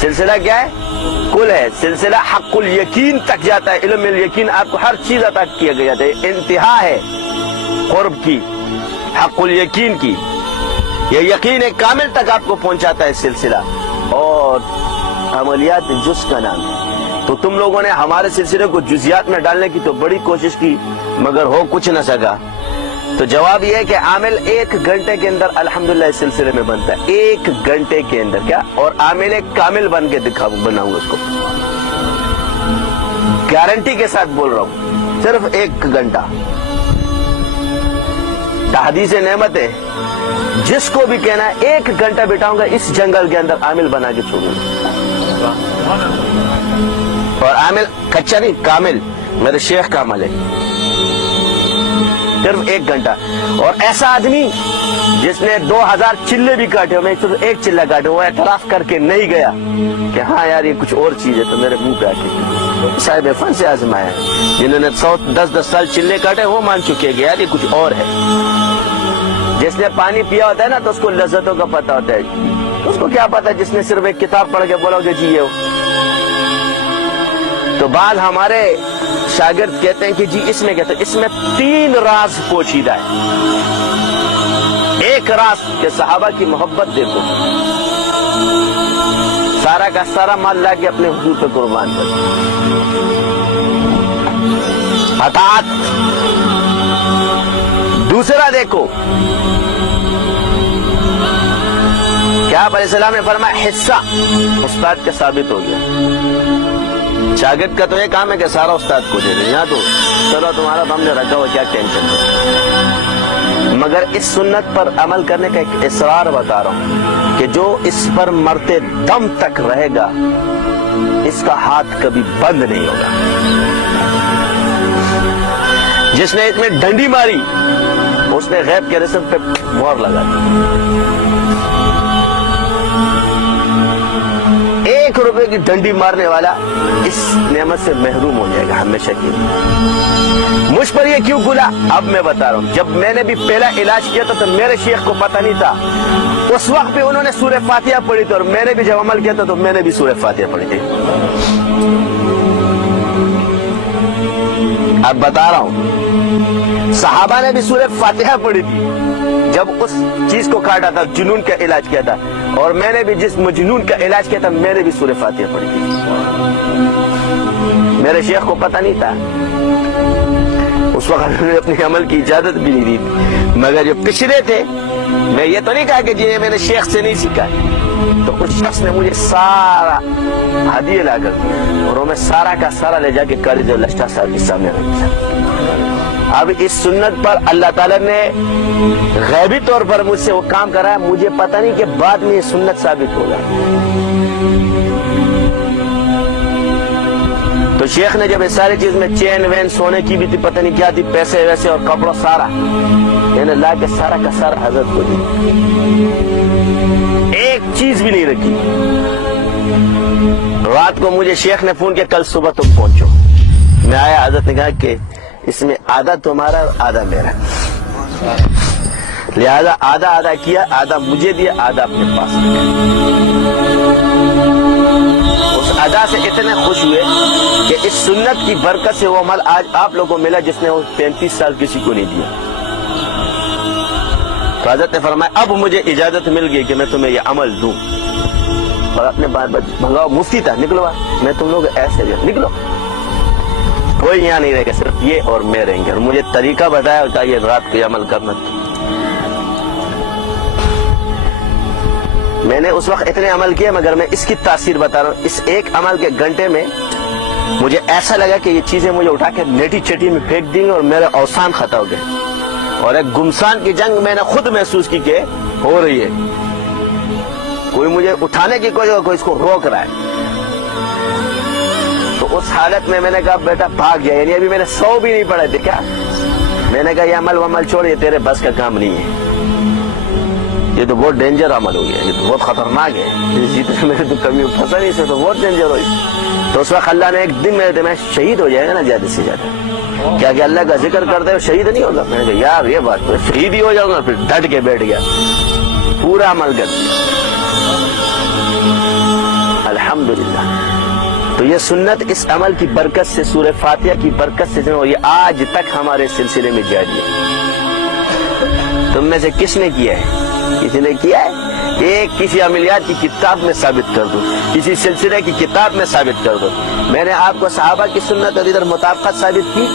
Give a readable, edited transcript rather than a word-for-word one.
سلسلہ کیا ہے؟ کل ہے. سلسلہ حق الیقین تک جاتا ہے. علم الیقین آپ کو ہر چیز عطا کیا گیا ہے. انتہا ہے قرب کی، حق الیقین کی. یہ یقین کامل تک آپ کو پہنچاتا ہے سلسلہ. اور عملیات جز کا نام ہے. تو تم لوگوں نے ہمارے سلسلے کو جزیات میں ڈالنے کی تو بڑی کوشش کی مگر ہو کچھ نہ سکا. تو جواب یہ ہے کہ عامل 1 گھنٹے کے اندر الحمدللہ اس سلسلے میں بنتا ہے. 1 گھنٹے کے اندر. کیا؟ اور عامل کامل بن کے بناؤں گا اس کو، گارنٹی کے ساتھ بول رہا ہوں. صرف 1 گھنٹہ. تحدیث نعمت ہے. جس کو بھی کہنا ہے 1 گھنٹہ بٹاؤں گا اس جنگل کے اندر، عامل بنا کے چھوڑوں گا. اور عامل کچا نہیں، کامل. میرے شیخ کا عمل ہے. صرف 1 گھنٹہ. اور ایسا آدمی جس نے 2000 چلے بھی کاٹے، میں صرف 1 چلہ کاٹے، وہ اعتراف کر کے نہیں گیا کہ ہاں یار یہ کچھ اور چیز ہے، تو میرے منہ پہ آ کے صاحب فن سے آزمایا. جنہوں نے 10 سال چلے کاٹے وہ مان چکے کہ یار یہ کچھ اور ہے. جس نے پانی پیا ہوتا ہے نا تو اس کو لذتوں کا پتہ ہوتا ہے. اس کو کیا پتا جس نے صرف ایک کتاب پڑھ کے بولا کہ جی یہ ہو. تو بعض ہمارے شاگرد کہتے ہیں کہ جی اس میں کہتے ہیں اس میں 3 راز پوشیدہ ہے. ایک راز کہ صحابہ کی محبت دیکھو، سارا کا سارا مال لا کے اپنے حضور پہ قربان کر. اطاعت. دوسرا دیکھو کیا آپ علیہ السلام نے فرمایا حصہ استاد کا ثابت ہو گیا. شاگرد کا تو یہ کام ہے کہ سارا استاد کو دے دیں. یہاں تو چلو تمہارا تو ہم نے رکھا ہوا، کیا ٹینشن ہے. مگر اس سنت پر عمل کرنے کا ایک اصرار بتا رہا ہوں کہ جو اس پر مرتے دم تک رہے گا اس کا ہاتھ کبھی بند نہیں ہوگا. جس نے اس میں ڈنڈی ماری اس نے غیب کے رزق پہ مہر لگا دی. 1 روپے کی ڈنڈی مارنے والا اس نعمت سے محروم ہو جائے گا ہمیشہ کی. مجھ پر یہ کیوں گلا؟ اب میں بتا رہا ہوں. جب میں نے بھی پہلا علاج کیا تھا تو میرے شیخ کو پتہ نہیں تھا. اس وقت بھی انہوں نے سورہ فاتحہ پڑھی تھی اور میں نے بھی جب عمل کیا تھا تو میں نے بھی سورہ فاتحہ پڑھی تھی. اب بتا رہا ہوں صحابہ نے بھی سورہ فاتحہ پڑھی تھی جب اس چیز کو کاٹا تھا، جنون کا علاج کیا تھا. اور میں نے بھی جس مجنون کا علاج کیا تھا میں نے بھی سورہ فاتحہ پڑھی تھی. میرے شیخ کو پتہ نہیں تھا. اس وقت انہوں نے اپنے عمل کی اجازت بھی نہیں دی. مگر جو پچھلے تھے، میں یہ تو نہیں کہا کہ جنہیں میں نے شیخ سے نہیں سیکھا، تو اس شخص نے مجھے سارا ہدیہ لا کر دیا اور میں سارا کا سارا لے جا کے قاری لشٹا صاحب کے سامنے رکھ دیا. اب اس سنت پر اللہ تعالیٰ نے غیبی طور پر مجھ سے وہ کام کرا ہے. مجھے پتہ نہیں کہ بعد میں یہ سنت ثابت ہوگا. تو شیخ نے جب اس ساری چیز میں چین وین سونے کی بھی تھی، پتہ نہیں کیا تھی، پیسے ویسے اور کپڑا سارا نے لا کے سارا کا سارا حضرت کو دی. ایک چیز بھی نہیں رکھی. رات کو مجھے شیخ نے فون کیا کل صبح تم پہنچو. میں آیا. حضرت نے کہا کہ اس میں آدھا تمہارا اور آدھا میرا، لہذا آدھا کیا، آدھا مجھے دیا، آدھا اپنے پاس رکھا. اس ادا سے اتنے خوش ہوئے کہ اس سنت کی برکت سے وہ عمل آج آپ لوگوں کو ملا جس نے وہ 35 سال کسی کو نہیں دیا. تو حضرت نے فرمایا اب مجھے اجازت مل گئی کہ میں تمہیں یہ عمل دوں. اور اپنے بھگاؤ مفتی تھا، نکلوا میں تم لوگ ایسے نکلو، کوئی یہاں نہیں رہے گا، صرف یہ اور میں رہیں گے. اور مجھے طریقہ بتایا اور کہا یہ رات کو عمل کرنا. میں نے اس وقت اتنے عمل کیا مگر میں اس کی تاثیر بتا رہا ہوں. اس ایک عمل کے گھنٹے میں مجھے ایسا لگا کہ یہ چیزیں مجھے اٹھا کے نیٹی چٹی میں پھینک دیں گے اور میرے اوسان ختم ہو گئے. اور ایک گمسان کی جنگ میں نے خود محسوس کی کہ ہو رہی ہے. کوئی مجھے اٹھانے کی کوئی اس کو روک رہا ہے. تو اس حالت میں نے کہا بیٹا بھاگ گیا. یعنی ابھی میں نے 100 بھی نہیں پڑھے تھے. کیا میں نے کہا یہ عمل ومل چھوڑ، یہ تیرے بس کا کام نہیں ہے. یہ تو بہت ڈینجر عمل ہو گیا، یہ تو بہت خطرناک ہے. جتنے میرے تو کمی پھنسا نہیں سے تو بہت ڈینجر ہوئی. تو اس وقت اللہ نے ایک دن میرے میں شہید ہو جائے گا نا زیادہ سے زیادہ، کیا کہ اللہ کا ذکر کرتے ہو شہید نہیں ہوگا. میں نے کہا یار یہ بات تو شہید ہی ہو جاؤں گا. پھر ڈٹ کے بیٹھ گیا، پورا عمل کر دیا. الحمد الحمدللہ. تو یہ سنت اس عمل کی برکت سے، سورہ فاتحہ کی برکت سے جو یہ آج تک ہمارے سلسلے میں جاری ہے. تم میں سے کس نے کیا ہے؟ کسی نے کیا ہے؟ ایک کسی عملیات کی کتاب میں ثابت کر دو، کسی سلسلے کی کتاب میں ثابت کر دو. میں نے آپ کو صحابہ کی سنت اور ادھر مطابقت ثابت کی.